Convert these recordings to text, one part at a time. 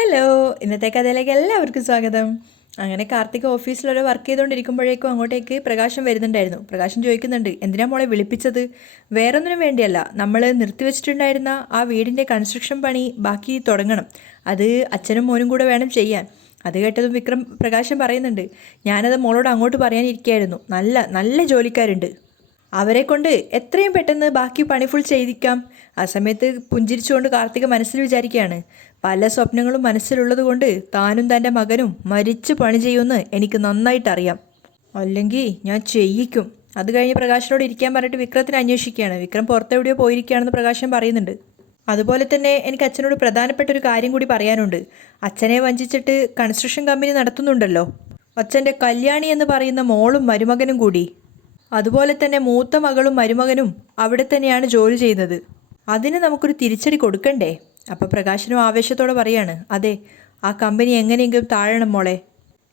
Hello, ഇന്നത്തെ കഥയിലേക്ക് എല്ലാവർക്കും സ്വാഗതം. അങ്ങനെ കാർത്തിക് ഓഫീസിലൊരു വർക്ക് ചെയ്തുകൊണ്ടിരിക്കുമ്പോഴേക്കും അങ്ങോട്ടേക്ക് പ്രകാശം വരുന്നുണ്ടായിരുന്നു. പ്രകാശം ചോദിക്കുന്നുണ്ട്, എന്തിനാ മോളെ വിളിപ്പിച്ചത്? വേറൊന്നിനും വേണ്ടിയല്ല, നമ്മൾ നിർത്തിവെച്ചിട്ടുണ്ടായിരുന്ന ആ വീടിൻ്റെ കൺസ്ട്രക്ഷൻ പണി ബാക്കി തുടങ്ങണം. അത് അച്ഛനും മോനും കൂടെ വേണം ചെയ്യാൻ. അത് കേട്ടതും പ്രകാശം പറയുന്നുണ്ട്, ഞാനത് മോളോട് അങ്ങോട്ട് പറയാനിരിക്കുകയായിരുന്നു. നല്ല നല്ല ജോലിക്കാരുണ്ട്, അവരെ കൊണ്ട് എത്രയും പെട്ടെന്ന് ബാക്കി പണി ഫുൾ ചെയ്യിക്കാം. ആ സമയത്ത് പുഞ്ചിരിച്ചുകൊണ്ട് കാർത്തിക മനസ്സിൽ വിചാരിക്കുകയാണ്, പല സ്വപ്നങ്ങളും മനസ്സിലുള്ളത് കൊണ്ട് താനും തൻ്റെ മകനും മരിച്ച് പണി ചെയ്യുമെന്ന് എനിക്ക് നന്നായിട്ടറിയാം. അല്ലെങ്കിൽ ഞാൻ ചെയ്യിക്കും. അത് കഴിഞ്ഞ് പ്രകാശനോട് ഇരിക്കാൻ പറഞ്ഞിട്ട് വിക്രത്തിനെ അന്വേഷിക്കുകയാണ്. വിക്രം പുറത്തെവിടെയോ പോയിരിക്കുകയാണെന്ന് പ്രകാശൻ പറയുന്നുണ്ട്. അതുപോലെ തന്നെ എനിക്ക് അച്ഛനോട് പ്രധാനപ്പെട്ട ഒരു കാര്യം കൂടി പറയാനുണ്ട്. അച്ഛനെ വഞ്ചിച്ചിട്ട് കൺസ്ട്രക്ഷൻ കമ്പനി നടത്തുന്നുണ്ടല്ലോ, അച്ഛൻ്റെ കല്യാണി എന്ന് പറയുന്ന മോളും മരുമകനും കൂടി. അതുപോലെ തന്നെ മൂത്ത മകളും മരുമകനും അവിടെ തന്നെയാണ് ജോലി ചെയ്യുന്നത്. അതിന് നമുക്കൊരു തിരിച്ചടി കൊടുക്കണ്ടേ? അപ്പോൾ പ്രകാശനും ആവേശത്തോടെ പറയാണ്, അതെ, ആ കമ്പനി എങ്ങനെയെങ്കിലും താഴണം മോളെ.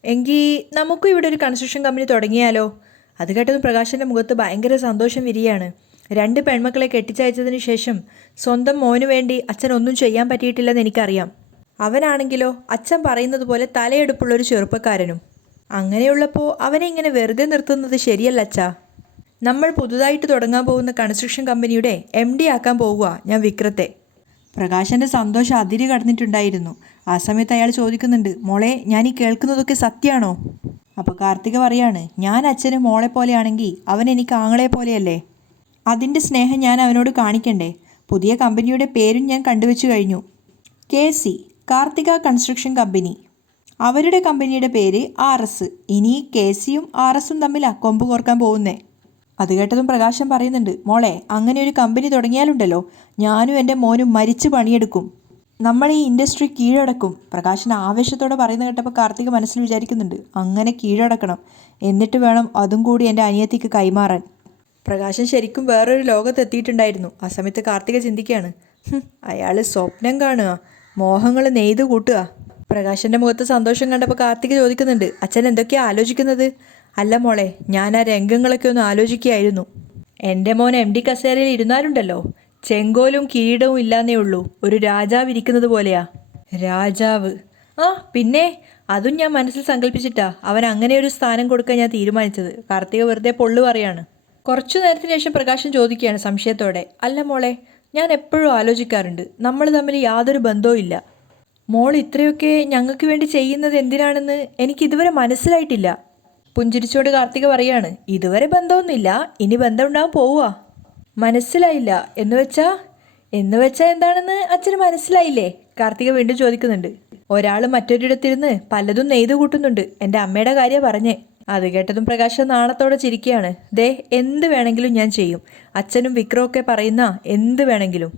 എങ്കിൽ നമുക്കും ഇവിടെ ഒരു കൺസ്ട്രക്ഷൻ കമ്പനി തുടങ്ങിയാലോ? അത് കേട്ടതും പ്രകാശൻ്റെ മുഖത്ത് ഭയങ്കര സന്തോഷം വിരിയാണ്. 2 പെൺമക്കളെ കെട്ടിച്ചയച്ചതിന് ശേഷം സ്വന്തം മോനു വേണ്ടി അച്ഛൻ ഒന്നും ചെയ്യാൻ പറ്റിയിട്ടില്ലെന്ന് എനിക്കറിയാം. അവനാണെങ്കിലോ അച്ഛൻ പറയുന്നത് പോലെ തലയെടുപ്പുള്ളൊരു ചെറുപ്പക്കാരനും. അങ്ങനെയുള്ളപ്പോൾ അവനെ ഇങ്ങനെ വെറുതെ നിർത്തുന്നത് ശരിയല്ല അച്ഛാ. നമ്മൾ പുതുതായിട്ട് തുടങ്ങാൻ പോകുന്ന കൺസ്ട്രക്ഷൻ കമ്പനിയുടെ MD ആക്കാൻ പോവുക ഞാൻ വിക്രത്തെ. പ്രകാശൻ്റെ സന്തോഷം അതിര് കടന്നിട്ടുണ്ടായിരുന്നു. ആ സമയത്ത് അയാൾ ചോദിക്കുന്നുണ്ട്, മോളെ, ഞാൻ ഈ കേൾക്കുന്നതൊക്കെ സത്യമാണോ? അപ്പോൾ കാർത്തിക പറയാണ്, ഞാൻ അച്ഛന് മോളെ പോലെയാണെങ്കിൽ അവൻ എനിക്ക് ആങ്ങളെ പോലെയല്ലേ. അതിൻ്റെ സ്നേഹം ഞാൻ അവനോട് കാണിക്കണ്ടേ? പുതിയ കമ്പനിയുടെ പേരും ഞാൻ കണ്ടുവച്ചു കഴിഞ്ഞു, KC, കാർത്തിക കൺസ്ട്രക്ഷൻ കമ്പനി. അവരുടെ കമ്പനിയുടെ പേര് RS. ഇനി KCയും RSും തമ്മിൽ കൊമ്പ് കോർക്കാൻ പോകുന്നേ. അത് കേട്ടതും പ്രകാശം പറയുന്നുണ്ട്, മോളെ, അങ്ങനെ ഒരു കമ്പനി തുടങ്ങിയാലുണ്ടല്ലോ, ഞാനും എൻ്റെ മോനും മരിച്ച് പണിയെടുക്കും. നമ്മൾ ഈ ഇൻഡസ്ട്രി കീഴടക്കും. പ്രകാശൻ ആവേശത്തോടെ പറയുന്ന കേട്ടപ്പോൾ കാർത്തിക മനസ്സിൽ വിചാരിക്കുന്നുണ്ട്, അങ്ങനെ കീഴടക്കണം, എന്നിട്ട് വേണം അതും കൂടി എൻ്റെ അനിയത്തിക്ക് കൈമാറാൻ. പ്രകാശൻ ശരിക്കും വേറൊരു ലോകത്തെത്തിയിട്ടുണ്ടായിരുന്നു. ആ സമയത്ത് കാർത്തിക ചിന്തിക്കുകയാണ്, അയാൾ സ്വപ്നം കാണുക, മോഹങ്ങൾ നെയ്ത് കൂട്ടുക. പ്രകാശൻ്റെ മുഖത്ത് സന്തോഷം കണ്ടപ്പോൾ കാർത്തിക ചോദിക്കുന്നുണ്ട്, അച്ഛൻ എന്തൊക്കെയാണ് ആലോചിക്കുന്നത്? അല്ല മോളെ, ഞാൻ ആ രംഗങ്ങളൊക്കെ ഒന്ന് ആലോചിക്കുകയായിരുന്നു. എൻ്റെ മോൻ MD കസേരയിൽ ഇരുന്നാലുണ്ടല്ലോ, ചെങ്കോലും കിരീടവും ഇല്ലാന്നേ ഉള്ളൂ, ഒരു രാജാവ് ഇരിക്കുന്നത് പോലെയാ. രാജാവ്? ആ പിന്നെ, അതും ഞാൻ മനസ്സിൽ സങ്കല്പിച്ചിട്ടാ അവൻ അങ്ങനെ ഒരു സ്ഥാനം കൊടുക്കാൻ ഞാൻ തീരുമാനിച്ചത്. കാർത്തിക വെറുതെ പൊള്ളു പറയാണ്. കുറച്ചു നേരത്തിന് ശേഷം പ്രകാശൻ ചോദിക്കുകയാണ് സംശയത്തോടെ, അല്ല മോളെ, ഞാൻ എപ്പോഴും ആലോചിക്കാറുണ്ട്, നമ്മൾ തമ്മിൽ യാതൊരു ബന്ധവും ഇല്ല. മോൾ ഇത്രയൊക്കെ ഞങ്ങൾക്ക് വേണ്ടി ചെയ്യുന്നത് എന്തിനാണെന്ന് എനിക്കിതുവരെ മനസ്സിലായിട്ടില്ല. പുഞ്ചിരിച്ചോട് കാർത്തിക പറയാണ്, ഇതുവരെ ബന്ധമൊന്നുമില്ല, ഇനി ബന്ധം ഉണ്ടാകാൻ പോവുക. മനസ്സിലായില്ല എന്ന് വെച്ചാ എന്താണെന്ന് അച്ഛന് മനസ്സിലായില്ലേ? കാർത്തിക വീണ്ടും ചോദിക്കുന്നുണ്ട്. ഒരാൾ മറ്റൊരിടത്തിരുന്ന് പലതും നെയ്തു കൂട്ടുന്നുണ്ട്, എൻ്റെ അമ്മയുടെ കാര്യം പറഞ്ഞേ. അത് കേട്ടതും പ്രകാശം നാണത്തോടെ ചിരിക്കുകയാണ്. ദേ, എന്ത് വേണമെങ്കിലും ഞാൻ ചെയ്യും, അച്ഛനും വിക്രമൊക്കെ പറയുന്ന എന്ത് വേണമെങ്കിലും,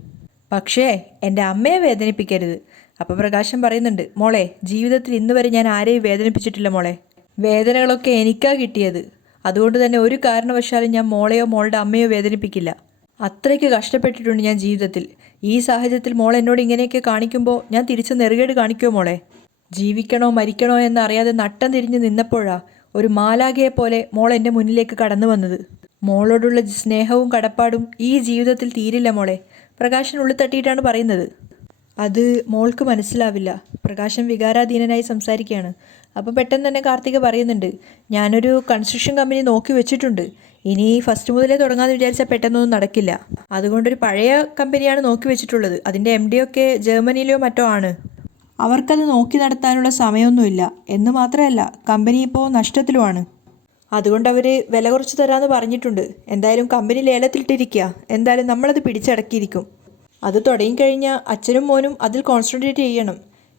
പക്ഷേ എൻ്റെ അമ്മയെ വേദനിപ്പിക്കരുത്. അപ്പോൾ പ്രകാശം പറയുന്നുണ്ട്, മോളെ, ജീവിതത്തിൽ ഇന്ന് വരെ ഞാൻ ആരെയും വേദനിപ്പിച്ചിട്ടില്ല മോളെ. വേദനകളൊക്കെ എനിക്കാ കിട്ടിയത്. അതുകൊണ്ട് തന്നെ ഒരു കാരണവശാലും ഞാൻ മോളെയോ മോളുടെ അമ്മയോ വേദനിപ്പിക്കില്ല. അത്രയ്ക്ക് കഷ്ടപ്പെട്ടിട്ടുണ്ട് ഞാൻ ജീവിതത്തിൽ. ഈ സാഹചര്യത്തിൽ മോൾ എന്നോട് ഇങ്ങനെയൊക്കെ കാണിക്കുമ്പോൾ ഞാൻ തിരിച്ച് നെറുകേട് കാണിക്കുമോ മോളെ? ജീവിക്കണോ മരിക്കണോ എന്നറിയാതെ നട്ടം തിരിഞ്ഞ് നിന്നപ്പോഴാ ഒരു മാലാഖയെ പോലെ മോൾ എൻ്റെ മുന്നിലേക്ക് കടന്നു വന്നത്. മോളോടുള്ള സ്നേഹവും കടപ്പാടും ഈ ജീവിതത്തിൽ തീരില്ല മോളെ. പ്രകാശൻ ഉള്ളിൽ തട്ടിയിട്ടാണ് പറയുന്നത്. അത് മോൾക്ക് മനസ്സിലാവില്ല. പ്രകാശൻ വികാരാധീനനായി സംസാരിക്കുകയാണ്. അപ്പോൾ പെട്ടെന്ന് തന്നെ കാർത്തിക പറയുന്നുണ്ട്, ഞാനൊരു കൺസ്ട്രക്ഷൻ കമ്പനി നോക്കി വെച്ചിട്ടുണ്ട്. ഇനി ഫസ്റ്റ് മുതലേ തുടങ്ങാമെന്ന് വിചാരിച്ചാൽ പെട്ടെന്നൊന്നും നടക്കില്ല. അതുകൊണ്ടൊരു പഴയ കമ്പനിയാണ് നോക്കി വെച്ചിട്ടുള്ളത്. അതിൻ്റെ MD ഒക്കെ ജർമ്മനിയിലോ മറ്റോ ആണ്. അവർക്കത് നോക്കി നടത്താനുള്ള സമയമൊന്നുമില്ല. എന്ന് മാത്രമല്ല, കമ്പനി ഇപ്പോൾ നഷ്ടത്തിലുമാണ്. അതുകൊണ്ട് അവർ വില കുറച്ച് തരാമെന്ന് പറഞ്ഞിട്ടുണ്ട്. എന്തായാലും കമ്പനി ലേലത്തിലിട്ടിരിക്കുക. എന്തായാലും നമ്മളത് പിടിച്ചടക്കിയിരിക്കും. അത് തുടങ്ങിക്കഴിഞ്ഞാൽ അച്ഛനും മോനും അതിൽ കോൺസെൻട്രേറ്റ് ചെയ്യണം.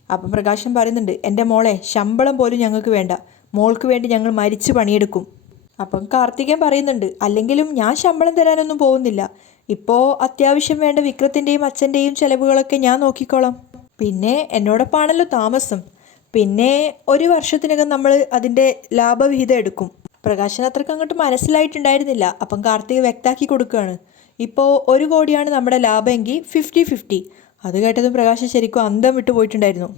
അപ്പം പ്രകാശൻ പറയുന്നുണ്ട്, എൻ്റെ മോളെ, ശമ്പളം പോലും ഞങ്ങൾക്ക് വേണ്ട, മോൾക്ക് വേണ്ടി ഞങ്ങൾ മരിച്ച് പണിയെടുക്കും. അപ്പം കാർത്തികൻ പറയുന്നുണ്ട്, അല്ലെങ്കിലും ഞാൻ ശമ്പളം തരാനൊന്നും പോകുന്നില്ല. ഇപ്പോൾ അത്യാവശ്യം വേണ്ട വിക്രത്തിൻ്റെയും അച്ഛൻ്റെയും ചിലവുകളൊക്കെ ഞാൻ നോക്കിക്കോളാം. പിന്നെ എന്നോടൊപ്പമാണല്ലോ താമസം. പിന്നെ 1 വർഷത്തിനകം നമ്മൾ അതിൻ്റെ ലാഭവിഹിതം എടുക്കും. പ്രകാശൻ അത്രയ്ക്ക് അങ്ങോട്ട് മനസ്സിലായിട്ടുണ്ടായിരുന്നില്ല. അപ്പം കാർത്തിക വ്യക്താക്കി കൊടുക്കുകയാണ്, ഇപ്പോൾ 1 കോടിയാണ് നമ്മുടെ ലാഭമെങ്കിൽ 50-50. അത് കേട്ടതും പ്രകാശൻ ശരിക്കും അന്തം വിട്ടു പോയിട്ടുണ്ടായിരുന്നു.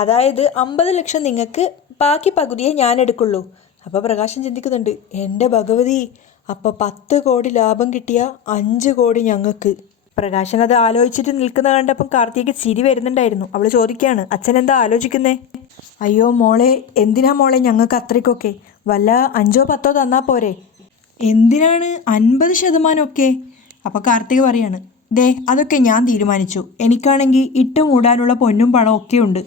അതായത് 50 ലക്ഷം നിങ്ങൾക്ക്, ബാക്കി പകുതിയെ ഞാൻ എടുക്കുള്ളൂ. അപ്പോൾ പ്രകാശൻ ചിന്തിക്കുന്നുണ്ട്, എൻ്റെ ഭഗവതി, അപ്പോൾ 10 കോടി ലാഭം കിട്ടിയ 5 കോടി ഞങ്ങൾക്ക്. പ്രകാശൻ അത് ആലോചിച്ചിട്ട് നിൽക്കുന്ന കണ്ടപ്പം കാർത്തികയ്ക്ക് ചിരി വരുന്നുണ്ടായിരുന്നു. അവൾ ചോദിക്കുകയാണ്, അച്ഛൻ എന്താ ആലോചിക്കുന്നേ? അയ്യോ മോളെ, എന്തിനാ മോളെ ഞങ്ങൾക്ക് അത്രയ്ക്കൊക്കെ? വല്ല 5-10 തന്നാൽ പോരെ? എന്തിനാണ് 50%? അപ്പോൾ കാർത്തിക പറയാണ്, ദേ അതൊക്കെ ഞാൻ തീരുമാനിച്ചു. എനിക്കാണെങ്കിൽ ഇട്ട് മൂടാനുള്ള പൊന്നും പണവും ഒക്കെ ഉണ്ട്.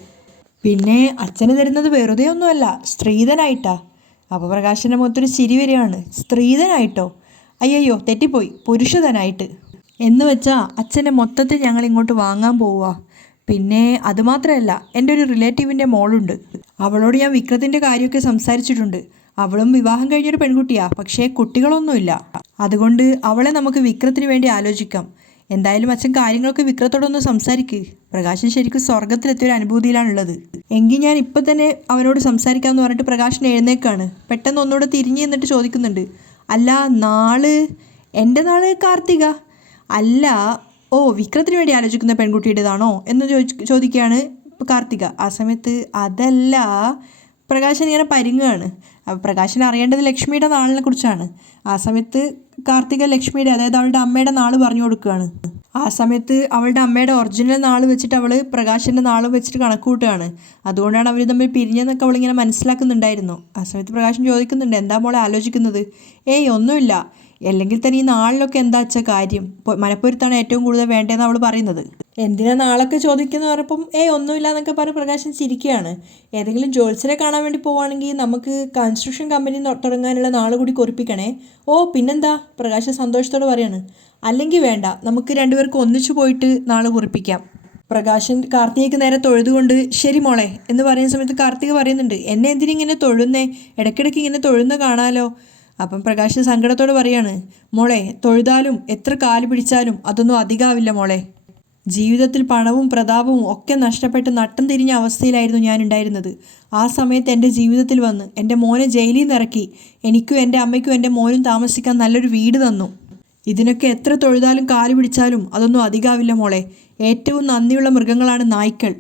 പിന്നെ അച്ഛന് തരുന്നത് വെറുതെ ഒന്നുമല്ല, സ്ത്രീധനായിട്ടാ. അപ്പോൾ പ്രകാശൻ്റെ മുഖത്തൊരു ചിരി വരികയാണ്. സ്ത്രീധനായിട്ടോ? അയ്യോ തെറ്റിപ്പോയി, പുരുഷധനായിട്ട്. എന്ന് വെച്ചാൽ അച്ഛൻ്റെ മൊത്തത്തിൽ ഞങ്ങൾ ഇങ്ങോട്ട് വാങ്ങാൻ പോവുക. പിന്നെ അതുമാത്രമല്ല, എൻ്റെ ഒരു റിലേറ്റീവിൻ്റെ മോളുണ്ട്. അവളോട് ഞാൻ വിക്രത്തിൻ്റെ കാര്യമൊക്കെ സംസാരിച്ചിട്ടുണ്ട്. അവളും വിവാഹം കഴിഞ്ഞൊരു പെൺകുട്ടിയാ, പക്ഷേ കുട്ടികളൊന്നുമില്ല. അതുകൊണ്ട് അവളെ നമുക്ക് വിക്രത്തിന് വേണ്ടി ആലോചിക്കാം. എന്തായാലും അച്ഛൻ കാര്യങ്ങളൊക്കെ വിക്രത്തോടൊന്ന് സംസാരിക്ക്. പ്രകാശൻ ശരിക്കും സ്വർഗത്തിലെത്തിയൊരു അനുഭൂതിയിലാണുള്ളത്. എങ്കിൽ ഞാൻ ഇപ്പം തന്നെ അവനോട് സംസാരിക്കാമെന്ന് പറഞ്ഞിട്ട് പ്രകാശൻ എഴുന്നേക്കാണ്. പെട്ടെന്ന് ഒന്നുകൂടെ തിരിഞ്ഞ് നിന്നിട്ട് ചോദിക്കുന്നുണ്ട്, അല്ല നാള് എൻ്റെ നാള് കാർത്തിക അല്ല, ഓ വിക്രത്തിന് വേണ്ടി ആലോചിക്കുന്ന പെൺകുട്ടിയുടേതാണോ എന്ന് ചോദിക്കുകയാണ് കാർത്തിക. ആ സമയത്ത് അതല്ല, പ്രകാശൻ ഇങ്ങനെ പരുങ്ങുകയാണ്. അപ്പോൾ പ്രകാശൻ അറിയേണ്ടത് ലക്ഷ്മിയുടെ നാളിനെ കുറിച്ചാണ്. ആ സമയത്ത് കാർത്തിക ലക്ഷ്മിയുടെ, അതായത് അവളുടെ അമ്മയുടെ നാൾ പറഞ്ഞു കൊടുക്കുകയാണ്. ആ സമയത്ത് അവളുടെ അമ്മയുടെ ഒറിജിനൽ നാൾ വെച്ചിട്ട് അവൾ പ്രകാശൻ്റെ നാൾ വെച്ചിട്ട് കണക്ക് കൂട്ടുകയാണ്. അതുകൊണ്ടാണ് അവർ തമ്മിൽ പിരിഞ്ഞെന്നൊക്കെ അവളിങ്ങനെ മനസ്സിലാക്കുന്നുണ്ടായിരുന്നു. ആ സമയത്ത് പ്രകാശൻ ചോദിക്കുന്നുണ്ട്, എന്താ മോളെ ആലോചിക്കുന്നത്? ഏയ് ഒന്നുമില്ല, അല്ലെങ്കിൽ തന്നെ ഈ നാളിലൊക്കെ എന്താ വെച്ച കാര്യം? മനപ്പൊരുത്താണ് ഏറ്റവും കൂടുതൽ വേണ്ടതെന്ന് അവൾ പറയുന്നത്. എന്തിനാ നാളൊക്കെ ചോദിക്കുന്ന പറഞ്ഞപ്പം ഒന്നുമില്ല എന്നൊക്കെ പറഞ്ഞ് പ്രകാശൻ ചിരിക്കുകയാണ്. ഏതെങ്കിലും ജോത്സ്യരെ കാണാൻ വേണ്ടി പോവുകയാണെങ്കിൽ നമുക്ക് കൺസ്ട്രക്ഷൻ കമ്പനി തുടങ്ങാനുള്ള നാൾ കൂടി കുറിപ്പിക്കണേ. ഓ പിന്നെന്താ, പ്രകാശൻ സന്തോഷത്തോടെ പറയാണ്. അല്ലെങ്കിൽ വേണ്ട, നമുക്ക് രണ്ടുപേർക്കും ഒന്നിച്ചു പോയിട്ട് നാൾ കുറിപ്പിക്കാം. പ്രകാശൻ കാർത്തികയ്ക്ക് നേരെ തൊഴുതുകൊണ്ട് ശരി മോളെ എന്ന് പറയുന്ന സമയത്ത് കാർത്തിക പറയുന്നുണ്ട്, എന്നെ എന്തിനിങ്ങനെ തൊഴുന്നേ? ഇടയ്ക്കിടയ്ക്ക് ഇങ്ങനെ തൊഴുന്ന കാണാലോ. അപ്പം പ്രകാശ് സങ്കടത്തോട് പറയാണ്, മോളെ തൊഴുതാലും എത്ര കാല് പിടിച്ചാലും അതൊന്നും അധികമാവില്ല മോളെ. ജീവിതത്തിൽ പണവും പ്രതാപവും ഒക്കെ നഷ്ടപ്പെട്ട് നട്ടം തിരിഞ്ഞ അവസ്ഥയിലായിരുന്നു ഞാൻ ഉണ്ടായിരുന്നത്. ആ സമയത്ത് എൻ്റെ ജീവിതത്തിൽ വന്ന് എൻ്റെ മോനെ ജയിലിൽ നിന്ന് ഇറക്കി എനിക്കും എൻ്റെ അമ്മയ്ക്കും എൻ്റെ മോനും താമസിക്കാൻ നല്ലൊരു വീട് തന്നു. ഇതിനൊക്കെ എത്ര തൊഴുതാലും കാല് പിടിച്ചാലും അതൊന്നും അധികമാവില്ല മോളെ. ഏറ്റവും നന്ദിയുള്ള മൃഗങ്ങളാണ് നായ്ക്കൾ.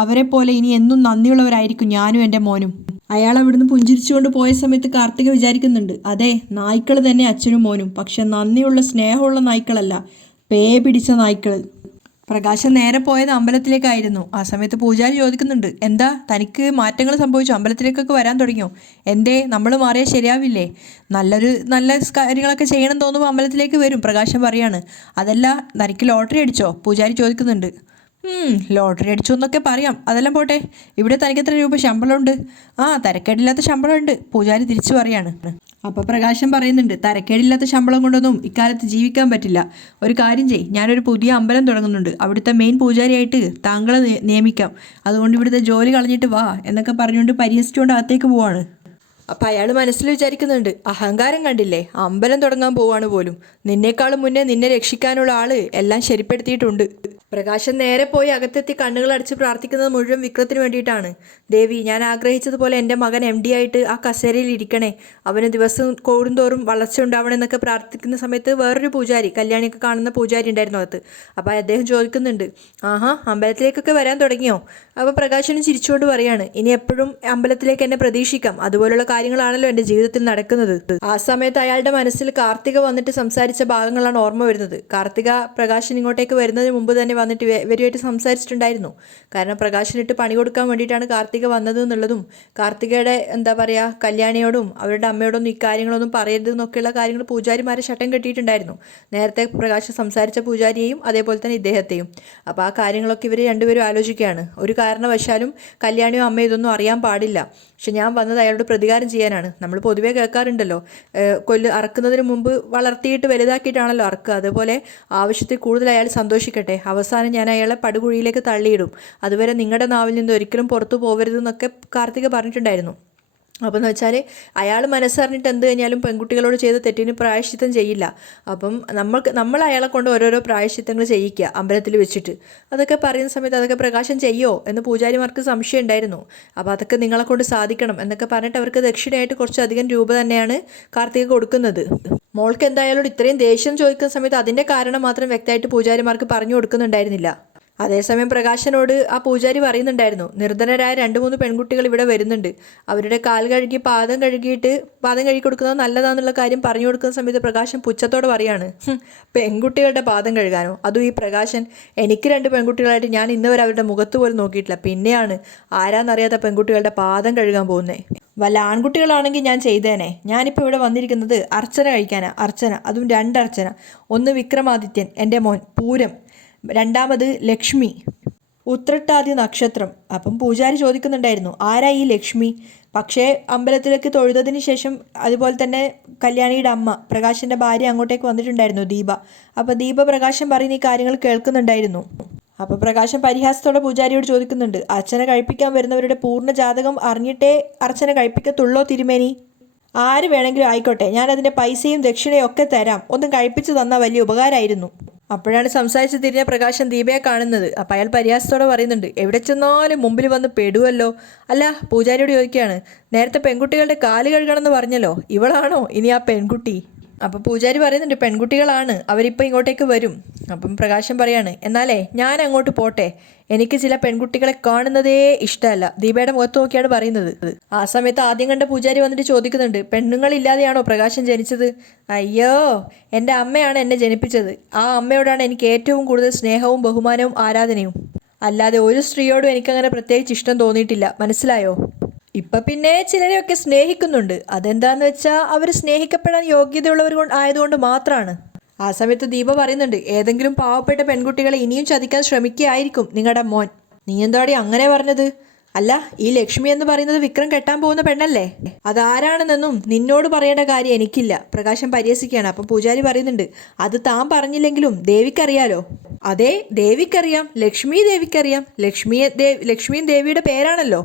അവരെ പോലെ ഇനി എന്നും നന്ദിയുള്ളവരായിരിക്കും ഞാനും എൻ്റെ മോനും. അയാൾ അവിടുന്ന് പുഞ്ചിരിച്ചുകൊണ്ട് പോയ സമയത്ത് കാർത്തിക വിചാരിക്കുന്നുണ്ട്, അതെ നായ്ക്കൾ തന്നെ അച്ഛനും മോനും, പക്ഷെ നന്ദിയുള്ള സ്നേഹമുള്ള നായ്ക്കളല്ല, പേ പിടിച്ച നായ്ക്കൾ. പ്രകാശൻ നേരെ പോയത് അമ്പലത്തിലേക്കായിരുന്നു. ആ സമയത്ത് പൂജാരി ചോദിക്കുന്നുണ്ട്, എന്താ തനിക്ക് മാറ്റങ്ങൾ സംഭവിച്ചു? അമ്പലത്തിലേക്കൊക്കെ വരാൻ തുടങ്ങിയോ? എന്തേ നമ്മൾ മാറിയാൽ ശരിയാവില്ലേ? നല്ല കാര്യങ്ങളൊക്കെ ചെയ്യണം തോന്നുമ്പോൾ അമ്പലത്തിലേക്ക് വരും. പ്രകാശൻ പറയാണ്, അതല്ല തനിക്ക് ലോട്ടറി അടിച്ചോ? പൂജാരി ചോദിക്കുന്നുണ്ട്. ലോട്ടറി അടിച്ചു എന്നൊക്കെ പറയാം, അതെല്ലാം പോട്ടെ. ഇവിടെ തനിക്ക് എത്ര രൂപ ശമ്പളമുണ്ട്? തരക്കേടില്ലാത്ത ശമ്പളമുണ്ട്, പൂജാരി തിരിച്ചു പറയാണ്. അപ്പോൾ പ്രകാശൻ പറയുന്നുണ്ട്, തരക്കേടില്ലാത്ത ശമ്പളം കൊണ്ടൊന്നും ഇക്കാലത്ത് ജീവിക്കാൻ പറ്റില്ല. ഒരു കാര്യം ചെയ്യ്, ഞാനൊരു പുതിയ അമ്പലം തുടങ്ങുന്നുണ്ട്, അവിടുത്തെ മെയിൻ പൂജാരിയായിട്ട് താങ്കളെ നിയമിക്കാം. അതുകൊണ്ട് ഇവിടുത്തെ ജോലി കളഞ്ഞിട്ട് വാ എന്നൊക്കെ പറഞ്ഞുകൊണ്ട് പരിഹസിച്ചുകൊണ്ട് അകത്തേക്ക് പോവാണ്. അപ്പം അയാൾ മനസ്സിൽ വിചാരിക്കുന്നുണ്ട്, അഹങ്കാരം കണ്ടില്ലേ, അമ്പലം തുടങ്ങാൻ പോവാണ് പോലും. നിന്നേക്കാളും മുന്നേ നിന്നെ രക്ഷിക്കാനുള്ള ആള് എല്ലാം ശരിപ്പെടുത്തിയിട്ടുണ്ട്. പ്രകാശൻ നേരെ പോയി അകത്തെത്തി കണ്ണുകൾ അടച്ച് പ്രാർത്ഥിക്കുന്നത് മുഴുവൻ വിക്രത്തിന് വേണ്ടിയിട്ടാണ്. ദേവി, ഞാൻ ആഗ്രഹിച്ചതുപോലെ എൻ്റെ മകൻ MD ആയിട്ട് ആ കസേരയിൽ ഇരിക്കണേ, അവന് ദിവസം കൂടുന്തോറും വളർച്ച ഉണ്ടാവണം എന്നൊക്കെ പ്രാർത്ഥിക്കുന്ന സമയത്ത് വേറൊരു പൂജാരി, കല്യാണിയൊക്കെ കാണുന്ന പൂജാരി ഉണ്ടായിരുന്നു അകത്ത്. അപ്പോൾ അദ്ദേഹം ചോദിക്കുന്നുണ്ട്, അമ്പലത്തിലേക്കൊക്കെ വരാൻ തുടങ്ങിയോ? അപ്പോൾ പ്രകാശന് ചിരിച്ചുകൊണ്ട് പറയാണ്, ഇനി എപ്പോഴും അമ്പലത്തിലേക്ക് എന്നെ പ്രതീക്ഷിക്കാം, അതുപോലുള്ള കാര്യങ്ങളാണല്ലോ എൻ്റെ ജീവിതത്തിൽ നടക്കുന്നത്. ആ സമയത്ത് അയാളുടെ മനസ്സിൽ കാർത്തിക വന്നിട്ട് സംസാരിച്ച ഭാഗങ്ങളാണ് ഓർമ്മ വരുന്നത്. കാർത്തിക പ്രകാശൻ ഇങ്ങോട്ടേക്ക് വരുന്നതിന് മുമ്പ് തന്നെ വന്നിട്ട് ഇവരുമായിട്ട് സംസാരിച്ചിട്ടുണ്ടായിരുന്നു. കാരണം പ്രകാശനിട്ട് പണി കൊടുക്കാൻ വേണ്ടിയിട്ടാണ് കാർത്തിക വന്നത് എന്നുള്ളതും, കാർത്തികയുടെ എന്താ പറയുക, കല്യാണിയോടും അവരുടെ അമ്മയോടൊന്നും ഇക്കാര്യങ്ങളൊന്നും പറയരുത് എന്നൊക്കെയുള്ള കാര്യങ്ങൾ പൂജാരിമാരെ ശട്ടം കെട്ടിയിട്ടുണ്ടായിരുന്നു. നേരത്തെ പ്രകാശ് സംസാരിച്ച പൂജാരിയെയും അതേപോലെ തന്നെ ഇദ്ദേഹത്തെയും. അപ്പോൾ ആ കാര്യങ്ങളൊക്കെ ഇവർ രണ്ടുപേരും ആലോചിക്കുകയാണ്. ഒരു കാരണവശാലും കല്യാണിയോ അമ്മയോ ഇതൊന്നും അറിയാൻ പാടില്ല. പക്ഷെ ഞാൻ വന്നത് അയാളോട് പ്രതികാരം ചെയ്യാനാണ്. നമ്മൾ പൊതുവേ കേൾക്കാറുണ്ടല്ലോ, അറക്കുന്നതിന് മുമ്പ് വളർത്തിയിട്ട് വലുതാക്കിയിട്ടാണല്ലോ അറക്കുക. അതുപോലെ ആവശ്യത്തിൽ കൂടുതൽ അയാൾ സന്തോഷിക്കട്ടെ, അവസാനം ഞാൻ അയാളെ പടുകുഴിയിലേക്ക് തള്ളിയിടും, അതുവരെ നിങ്ങളുടെ നാവിൽ നിന്ന് ഒരിക്കലും പുറത്തു പോകരുതെന്നൊക്കെ കാർത്തിക പറഞ്ഞിട്ടുണ്ടായിരുന്നു. അപ്പോൾ എന്ന് വെച്ചാൽ അയാൾ മനസ്സറിഞ്ഞിട്ട് എന്ത് കഴിഞ്ഞാലും പെൺകുട്ടികളോട് ചെയ്ത തെറ്റിന് പ്രായശ്ചിത്തം ചെയ്യില്ല. അപ്പം നമ്മൾ അയാളെ കൊണ്ട് ഓരോരോ പ്രായശ്ചിത്തങ്ങൾ ചെയ്യിക്കുക അമ്പലത്തിൽ വെച്ചിട്ട്. അതൊക്കെ പറയുന്ന സമയത്ത് അതൊക്കെ പ്രകാശം ചെയ്യോ എന്ന് പൂജാരിമാർക്ക് സംശയം ഉണ്ടായിരുന്നു. അപ്പോൾ അതൊക്കെ നിങ്ങളെ കൊണ്ട് സാധിക്കണം എന്നൊക്കെ പറഞ്ഞിട്ട് അവർക്ക് ദക്ഷിണയായിട്ട് കുറച്ചധികം രൂപ തന്നെയാണ് കാർത്തിക കൊടുക്കുന്നത്. മോൾക്ക് എന്തായാലും ഇത്രയും ദേഷ്യം ചോദിക്കുന്ന സമയത്ത് അതിൻ്റെ കാരണം മാത്രം വ്യക്തമായിട്ട് പൂജാരിമാർക്ക് പറഞ്ഞു കൊടുക്കുന്നുണ്ടായിരുന്നില്ല. അതേസമയം പ്രകാശനോട് ആ പൂജാരി പറയുന്നുണ്ടായിരുന്നു, നിർധനരായ 2-3 പെൺകുട്ടികൾ ഇവിടെ വരുന്നുണ്ട്, അവരുടെ കാൽ കഴുകി പാദം കഴുകി കൊടുക്കുന്നത് നല്ലതാന്നുള്ള കാര്യം പറഞ്ഞു കൊടുക്കുന്ന സമയത്ത് പ്രകാശൻ പുച്ഛത്തോടെ പറയാണ്, പെൺകുട്ടികളുടെ പാദം കഴുകാനോ? അതും ഈ പ്രകാശൻ, എനിക്ക് 2 പെൺകുട്ടികളായിട്ട് ഞാൻ ഇന്ന് വരെ അവരുടെ മുഖത്ത് പോലും നോക്കിയിട്ടില്ല, പിന്നെയാണ് ആരാന്നറിയാത്ത പെൺകുട്ടികളുടെ പാദം കഴുകാൻ പോകുന്നത്. വല്ല ആൺകുട്ടികളാണെങ്കിൽ ഞാൻ ചെയ്തേനെ. ഞാനിപ്പോൾ ഇവിടെ വന്നിരിക്കുന്നത് അർച്ചന കഴിക്കാനാ. അർച്ചന, അതും 2 അർച്ചന. ഒന്ന് വിക്രമാദിത്യൻ, എൻ്റെ മോൻ പൂരം, രണ്ടാമത് ലക്ഷ്മി, ഉത്രട്ടാതി നക്ഷത്രം. അപ്പം പൂജാരി ചോദിക്കുന്നുണ്ടായിരുന്നു, ആരാ ഈ ലക്ഷ്മി? പക്ഷേ അമ്പലത്തിലേക്ക് തൊഴുതതിന് ശേഷം അതുപോലെ തന്നെ കല്യാണിയുടെ അമ്മ പ്രകാശിൻ്റെ ഭാര്യ അങ്ങോട്ടേക്ക് വന്നിട്ടുണ്ടായിരുന്നു, ദീപ. അപ്പോൾ ദീപ പ്രകാശൻ പറയുന്ന ഈ കാര്യങ്ങൾ കേൾക്കുന്നുണ്ടായിരുന്നു. അപ്പോൾ പ്രകാശൻ പരിഹാസത്തോടെ പൂജാരിയോട് ചോദിക്കുന്നുണ്ട്, അർച്ചന കഴിപ്പിക്കാൻ വരുന്നവരുടെ പൂർണ്ണ ജാതകം അറിഞ്ഞിട്ടേ അർച്ചന കഴിപ്പിക്കത്തുള്ളോ തിരുമേനി? ആര് വേണമെങ്കിലും ആയിക്കോട്ടെ, ഞാനതിൻ്റെ പൈസയും ദക്ഷിണയും ഒക്കെ തരാം, ഒന്നും കഴിപ്പിച്ചു തന്നാൽ വലിയ ഉപകാരമായിരുന്നു. അപ്പോഴാണ് സംസാരിച്ച് തിരിഞ്ഞ പ്രകാശൻ ദീപയെ കാണുന്നത്. അപ്പം അയാൾ പരിഹാസത്തോടെ പറയുന്നുണ്ട്, എവിടെ ചെന്നാലും മുമ്പിൽ വന്ന് പെടുവല്ലോ. അല്ല, പൂജാരിയോട് ചോദിക്കുകയാണ്, നേരത്തെ പെൺകുട്ടികളുടെ കാല് കഴുകണമെന്ന് പറഞ്ഞല്ലോ, ഇവളാണോ ഇനി ആ പെൺകുട്ടി? അപ്പം പൂജാരി പറയുന്നുണ്ട്, പെൺകുട്ടികളാണ്, അവരിപ്പോൾ ഇങ്ങോട്ടേക്ക് വരും. അപ്പം പ്രകാശൻ പറയാണ്, എന്നാലേ ഞാൻ അങ്ങോട്ട് പോട്ടെ, എനിക്ക് ചില പെൺകുട്ടികളെ കാണുന്നതേ ഇഷ്ടമല്ല. ദീപയുടെ മുഖത്ത് നോക്കിയാണ് പറയുന്നത്. ആ സമയത്ത് ആദ്യം കണ്ട പൂജാരി വന്നിട്ട് ചോദിക്കുന്നുണ്ട്, പെണ്ണുങ്ങളില്ലാതെയാണോ പ്രകാശൻ ജനിച്ചത്? അയ്യോ, എൻ്റെ അമ്മയാണ് എന്നെ ജനിപ്പിച്ചത്. ആ അമ്മയോടാണ് എനിക്ക് ഏറ്റവും കൂടുതൽ സ്നേഹവും ബഹുമാനവും ആരാധനയും. അല്ലാതെ ഒരു സ്ത്രീയോടും എനിക്കങ്ങനെ പ്രത്യേകിച്ച് ഇഷ്ടം തോന്നിയിട്ടില്ല, മനസ്സിലായോ? ഇപ്പം പിന്നെ ചിലരെയൊക്കെ സ്നേഹിക്കുന്നുണ്ട്. അതെന്താന്ന് വെച്ചാൽ അവർ സ്നേഹിക്കപ്പെടാൻ യോഗ്യതയുള്ളവർ ആയതുകൊണ്ട് മാത്രമാണ്. ആ സമയത്ത് ദീപ പറയുന്നുണ്ട്, ഏതെങ്കിലും പാവപ്പെട്ട പെൺകുട്ടികളെ ഇനിയും ചതിക്കാൻ ശ്രമിക്കുകയായിരിക്കും നിങ്ങളുടെ മോൻ. നീ എന്താടി അങ്ങനെ പറഞ്ഞത്? അല്ല, ഈ ലക്ഷ്മി എന്ന് പറയുന്നത് വിക്രം കെട്ടാൻ പോകുന്ന പെണ്ണല്ലേ? അതാരാണെന്നൊന്നും നിന്നോട് പറയേണ്ട കാര്യം എനിക്കില്ല. പ്രകാശൻ പരിഹസിക്കുകയാണ്. അപ്പം പൂജാരി പറയുന്നുണ്ട്, അത് താൻ പറഞ്ഞില്ലെങ്കിലും ദേവിക്കറിയാലോ. അതെ, ദേവിക്കറിയാം, ദേവിക്കറിയാം. ലക്ഷ്മിയും ദേവിയുടെ പേരാണല്ലോ.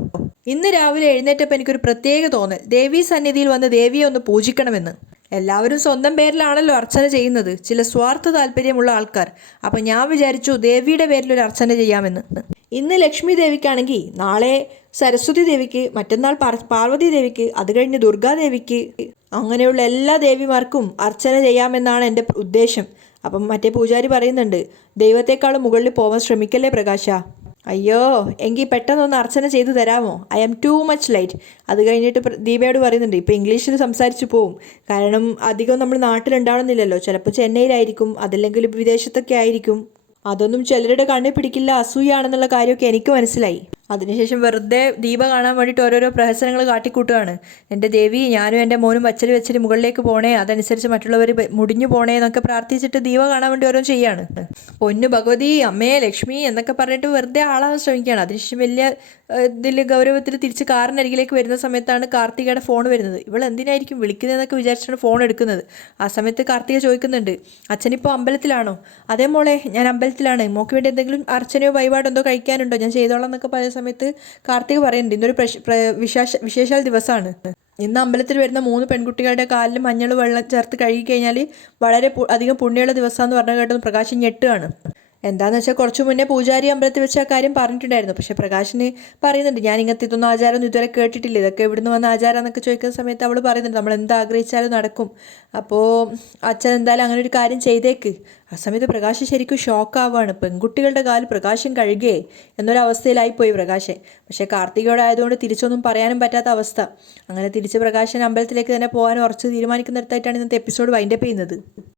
ഇന്ന് രാവിലെ എഴുന്നേറ്റപ്പോൾ എനിക്കൊരു പ്രത്യേക തോന്നൽ, ദേവീ സന്നിധിയിൽ വന്ന് ദേവിയെ ഒന്ന് പൂജിക്കണമെന്ന്. എല്ലാവരും സ്വന്തം പേരിലാണല്ലോ അർച്ചന ചെയ്യുന്നത്, ചില സ്വാർത്ഥ താല്പര്യമുള്ള ആൾക്കാർ. അപ്പം ഞാൻ വിചാരിച്ചു ദേവിയുടെ പേരിലൊരു അർച്ചന ചെയ്യാമെന്ന്. ഇന്ന് ലക്ഷ്മി ദേവിക്കാണെങ്കിൽ നാളെ സരസ്വതി ദേവിക്ക്, മറ്റന്നാൾ പാർവതി ദേവിക്ക്, അത് കഴിഞ്ഞ് ദുർഗാദേവിക്ക്, അങ്ങനെയുള്ള എല്ലാ ദേവിമാർക്കും അർച്ചന ചെയ്യാമെന്നാണ് എൻ്റെ ഉദ്ദേശം. അപ്പം മറ്റേ പൂജാരി പറയുന്നുണ്ട്, ദൈവത്തെക്കാളും മുകളിൽ പോകാൻ ശ്രമിക്കല്ലേ പ്രകാശ. അയ്യോ, എങ്കിൽ പെട്ടെന്നൊന്ന് അർച്ചന ചെയ്തു തരാമോ? I am too much light. അത് കഴിഞ്ഞിട്ട് ദീപയോട് പറയുന്നുണ്ട്, ഇപ്പോൾ ഇംഗ്ലീഷിൽ സംസാരിച്ചു പോവും, കാരണം അധികം നമ്മൾ നാട്ടിലുണ്ടാവണമെന്നില്ലല്ലോ, ചിലപ്പോൾ ചെന്നൈയിലായിരിക്കും, അതല്ലെങ്കിൽ വിദേശത്തൊക്കെ ആയിരിക്കും. അതൊന്നും ചിലരുടെ കണ്ണിൽ പിടിക്കില്ല, അസൂയാണെന്നുള്ള കാര്യമൊക്കെ എനിക്ക് മനസ്സിലായി. അതിനുശേഷം വെറുതെ ദീപ കാണാൻ വേണ്ടിയിട്ട് ഓരോരോ പ്രഹസനങ്ങൾ കാട്ടിക്കൂട്ടുകയാണ്. എൻ്റെ ദേവി, ഞാനും എൻ്റെ മോനും വച്ചല് മുകളിലേക്ക് പോണേ, അതനുസരിച്ച് മറ്റുള്ളവർ മുടിഞ്ഞു പോണേ എന്നൊക്കെ പ്രാർത്ഥിച്ചിട്ട് ദീപ കാണാൻ വേണ്ടി ഓരോ ചെയ്യാണ്. പൊന്നു ഭഗവതി, അമ്മേ ലക്ഷ്മി എന്നൊക്കെ പറഞ്ഞിട്ട് വെറുതെ ആളാൻ ശ്രമിക്കുകയാണ്. അതിനുശേഷം വലിയ ഇതിൽ ഗൗരവത്തിൽ തിരിച്ച് കാറിനരികിലേക്ക് വരുന്ന സമയത്താണ് കാർത്തികയുടെ ഫോൺ വരുന്നത്. ഇവൾ എന്തിനായിരിക്കും വിളിക്കുന്നതെന്നൊക്കെ വിചാരിച്ചാണ് ഫോൺ എടുക്കുന്നത്. ആ സമയത്ത് കാർത്തിക ചോദിക്കുന്നുണ്ട്, അച്ഛനിപ്പോൾ അമ്പലത്തിലാണോ? അതേ മോളെ, ഞാൻ അമ്പലത്തിലാണ്, മോക്ക് വേണ്ടി എന്തെങ്കിലും അർച്ചനയോ വഴിപാടോ എന്തോ കഴിക്കാനുണ്ടോ? ഞാൻ ചെയ്തോളാം എന്നൊക്കെ പറഞ്ഞ സമയത്ത് കാർത്തിക പറയുന്നുണ്ട്, ഇന്നൊരു വിശേഷാൽ ദിവസമാണ്. ഇന്ന് അമ്പലത്തിൽ വരുന്ന 3 പെൺകുട്ടികളുടെ കാലിൽ മഞ്ഞൾ വെള്ളം ചേർത്ത് കഴുകി കഴിഞ്ഞാൽ വളരെ അധികം പുണ്യമുള്ള ദിവസമാണെന്ന് പറഞ്ഞു കേട്ടത് പ്രകാശൻ ഞെട്ടുകയാണ്. എന്താണെന്ന് വെച്ചാൽ കുറച്ച് മുന്നേ പൂജാരി അമ്പലത്തിൽ വെച്ച് ആ കാര്യം പറഞ്ഞിട്ടുണ്ടായിരുന്നു. പക്ഷേ പ്രകാശിന് പറയുന്നുണ്ട്, ഞാൻ ഇങ്ങനത്തെ ഇതൊന്നും ആചാരമൊന്നും ഇതുവരെ കേട്ടിട്ടില്ല, ഇതൊക്കെ ഇവിടുന്ന് വന്ന ആചാരം എന്നൊക്കെ ചോദിക്കുന്ന സമയത്ത് അവൾ പറയുന്നുണ്ട്, നമ്മൾ എന്താ ആഗ്രഹിച്ചാലും നടക്കും, അപ്പോൾ അച്ഛൻ എന്തായാലും അങ്ങനെ ഒരു കാര്യം ചെയ്തേക്ക്. ആ സമയത്ത് പ്രകാശ് ശരിക്കും ഷോക്കാവുകയാണ്. പെൺകുട്ടികളുടെ കാല് പ്രകാശൻ കഴുകേ എന്നൊരവസ്ഥയിലായിപ്പോയി പ്രകാശൻ. പക്ഷേ കാർത്തികയോടായതുകൊണ്ട് തിരിച്ചൊന്നും പറയാനും പറ്റാത്ത അവസ്ഥ. അങ്ങനെ തിരിച്ച് പ്രകാശൻ അമ്പലത്തിലേക്ക് തന്നെ പോകാൻ ഉറച്ച് തീരുമാനിക്കുന്നിടത്തായിട്ടാണ് ഇന്നത്തെ എപ്പിസോഡ് വൈൻഡപ്പ് ചെയ്യുന്നത്.